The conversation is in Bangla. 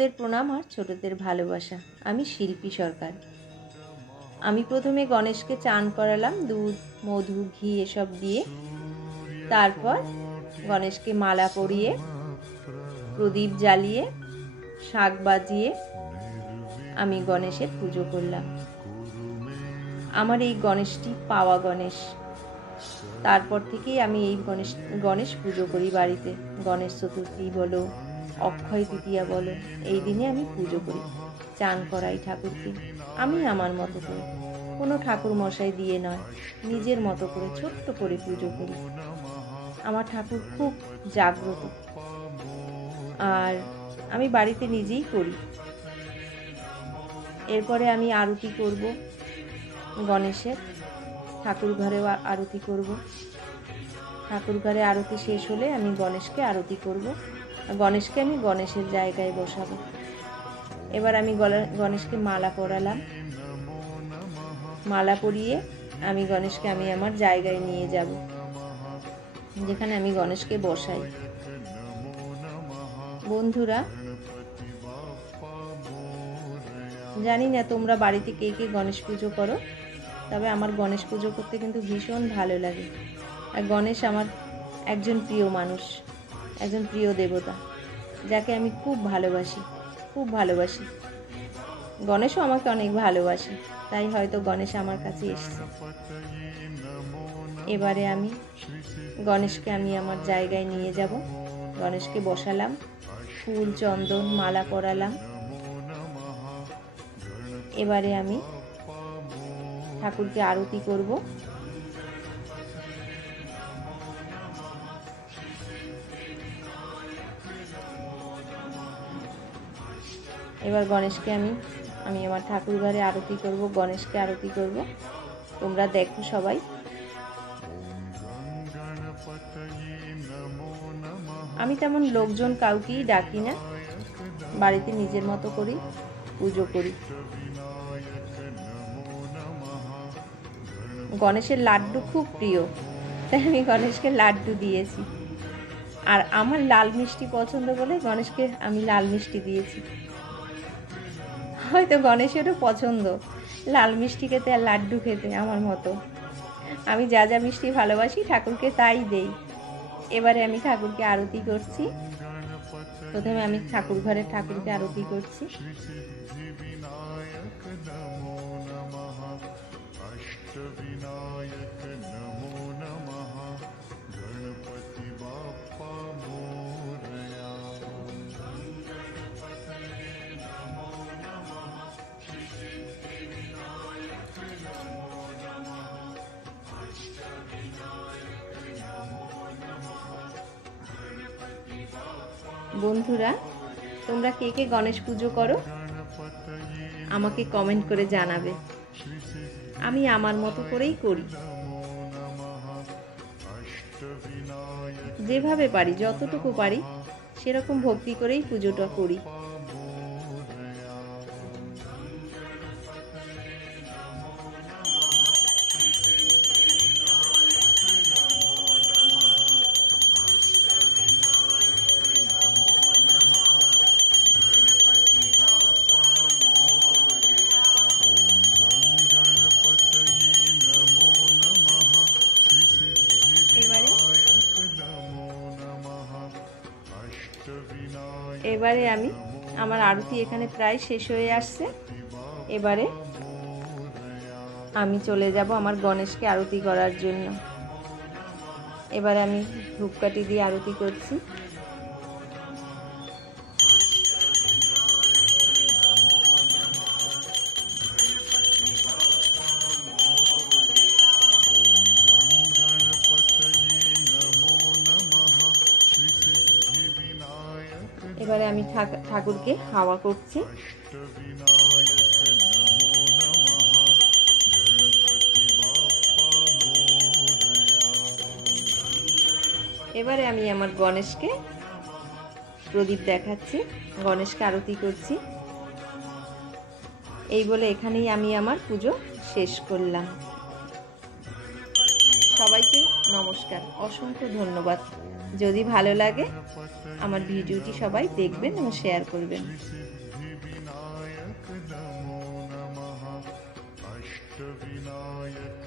দের প্রণাম আর ছোটদের ভালোবাসা। আমি শিল্পী সরকার। আমি প্রথমে গণেশকে চান করালাম দুধ, মধু, ঘি এসব দিয়ে। তারপর গণেশকে মালা পরিয়ে, প্রদীপ জ্বালিয়ে, শাঁখ বাজিয়ে আমি গণেশের পুজো করলাম। আমার এই গণেশটি পাওয়া গণেশ। তারপর থেকেই আমি এই গণেশ পুজো করি বাড়িতে। গণেশ চতুর্থী বলো, অক্ষয় তৃতীয়া বলো, এই দিনে আমি পুজো করি, চান করাই ঠাকুরকে আমি আমার মতো করে, কোনো ঠাকুর মশাই দিয়ে নয়, নিজের মতো করে ছোট্ট করে পুজো করি। আমার ঠাকুর খুব জাগ্রত, আর আমি বাড়িতে নিজেই করি। এরপরে আমি আরতি করব গণেশের, ঠাকুর ঘরেও আরতি করব। ঠাকুর ঘরে আরতি শেষ হলে আমি গণেশকে আরতি করব। গণেশকে আমি গণেশের জায়গায় বসাবো। এবার আমি গণেশকে মালা পরালাম। মালা পরিয়ে আমি গণেশকে আমি আমার জায়গায় নিয়ে যাব, যেখানে আমি গণেশকে বসাই। বন্ধুরা, জানি না তোমরা বাড়িতে কে কে গণেশ পুজো করো, তবে আমার গণেশ পুজো করতে কিন্তু ভীষণ ভালো লাগে। আর গণেশ আমার একজন প্রিয় মানুষ, একজন প্রিয় দেবতা, যাকে আমি খুব ভালোবাসি, খুব ভালোবাসি। গণেশও আমাকে অনেক ভালোবাসে, তাই হয়তো গণেশ আমার কাছে এসেছে। এবারে আমি গণেশকে আমি আমার জায়গায় নিয়ে যাব। গণেশকে বসালাম, ফুল, চন্দন, মালা পরালাম। এবারে আমি ঠাকুরকে আরতি করব। এবার গণেশকে আমি আমার ঠাকুর ঘরে আরতি করব, গণেশকে আরতি করব। তোমরা দেখো সবাই। আমি তেমন লোকজন কাউকেই ডাকি না, বাড়িতে নিজের মতো করেই পুজো করি। গণেশের লাড্ডু খুব প্রিয়, তাই আমি গণেশকে লাড্ডু দিয়েছি। আর আমার লাল মিষ্টি পছন্দ বলে গণেশকে আমি লাল মিষ্টি দিয়েছি। হয়তো গণেশেরও পছন্দ লাল মিষ্টি খেতে আর লাড্ডু খেতে আমার মতো। আমি যা যা মিষ্টি ভালোবাসি ঠাকুরকে তাই দেই। এবারে আমি ঠাকুরকে আরতি করছি। প্রথমে আমি ঠাকুর ঘরের ঠাকুরকে আরতি করছি। বন্ধুরা, তোমরা কে কে গণেশ পুজো করো আমাকে কমেন্ট করে জানাবে। আমি আমার মতো করেই করি, যেভাবে পারি, যতটুকু পারি সেরকম ভক্তি করেই পুজোটা করি। এবারে আমি আমার আরতি এখানে প্রায় শেষ হয়ে আসছে। এবারে আমি চলে যাব আমার গণেশকে আরতি করার জন্য। এবারে আমি ধূপকাঠি দিয়ে আরতি করছি। এবারে আমি ঠাকুরকে হাওয়া করছি। এবারে আমি আমার গণেশকে প্রদীপ দেখাচ্ছি, গণেশকে আরতি করছি। এই বলে এখানেই আমি আমার পুজো শেষ করলাম। সবাইকে নমস্কার, অসংখ্য ধন্যবাদ। যদি ভালো লাগে আমার ভিডিওটি সবাই দেখবেন এবং শেয়ার করবেন। अष्टविनायक